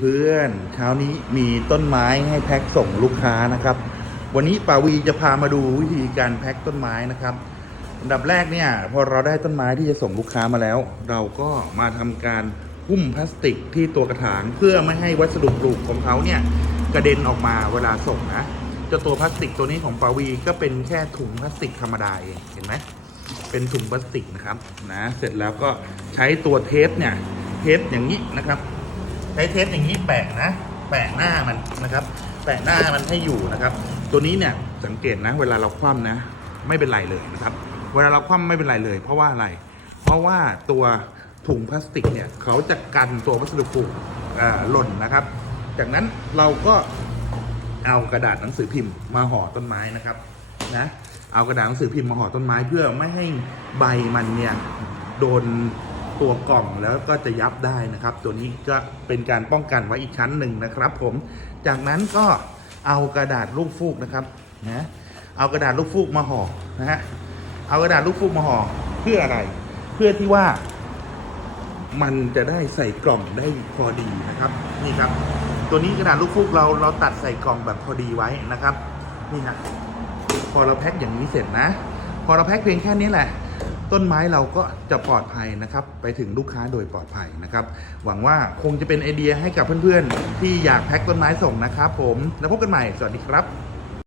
เพื่อนๆ เช้านี้มีต้นไม้ให้แพ็คส่งลูกค้านะครับ วันนี้ป่าวีจะพามาดูวิธีการแพ็คต้นไม้นะครับอันดับแรกเนี่ยพอเราได้ต้นไม้ที่จะส่งลูกค้ามาแล้ว เราก็มาทำการหุ้มพลาสติกที่ตัวกระถาง เพื่อไม่ให้วัสดุปลูกของเขาเนี่ยกระเด็นออกมาเวลาส่งนะเจ้าตัวพลาสติกตัวนี้ของปาวีก็เป็นแค่ถุงพลาสติกธรรมดาเองเห็นไหมเป็นถุงพลาสติกนะครับนะเสร็จแล้วก็ใช้ตัวเทปเนี่ยเทปอย่างนี้นะครับ ใช้เทปอย่างนี้แปะนะ แปะหน้ามันนะครับ แปะหน้ามันให้อยู่นะครับ ตัวนี้เนี่ยสังเกตนะ เวลาเราคว่ำนะ ไม่เป็นไรเลยนะครับ เวลาเราคว่ำไม่เป็นไรเลย เพราะว่าอะไร เพราะว่าตัวถุงพลาสติกเนี่ยเขาจะกันตัววัสดุปลูกอ่าหล่นนะครับ จากนั้นเราก็เอากระดาษหนังสือพิมพ์มาห่อต้นไม้นะครับนะเอากระดาษหนังสือพิมพ์มาห่อต้นไม้เพื่อไม่ให้ใบมันเนี่ยโดน ตัวกล่องแล้วก็จะยับได้นะครับ ตัวนี้ก็เป็นการป้องกันไว้อีกชั้นหนึ่งนะครับ ผมจากนั้นก็เอากระดาษลูกฟูกนะครับนะเอากระดาษลูกฟูกมาห่อนะฮะเอากระดาษลูกฟูกมาห่อเพื่ออะไร เพื่อที่ว่ามันจะได้ใส่กล่องได้พอดีนะครับ นี่ครับ ตัวนี้กระดาษลูกฟูกเราเราตัดใส่กล่องแบบพอดีไว้นะครับ นี่ฮะพอเราแพ็คอย่างนี้เสร็จนะ พอเราแพ็คเพียงแค่นี้แหละ ต้นไม้เราก็จะปลอดภัยนะครับ ไปถึงลูกค้าโดยปลอดภัยนะครับ หวังว่าคงจะเป็นไอเดียให้กับเพื่อนๆ ที่อยากแพ็คต้นไม้ส่งนะครับ ผมแล้วพบกันใหม่สวัสดีครับ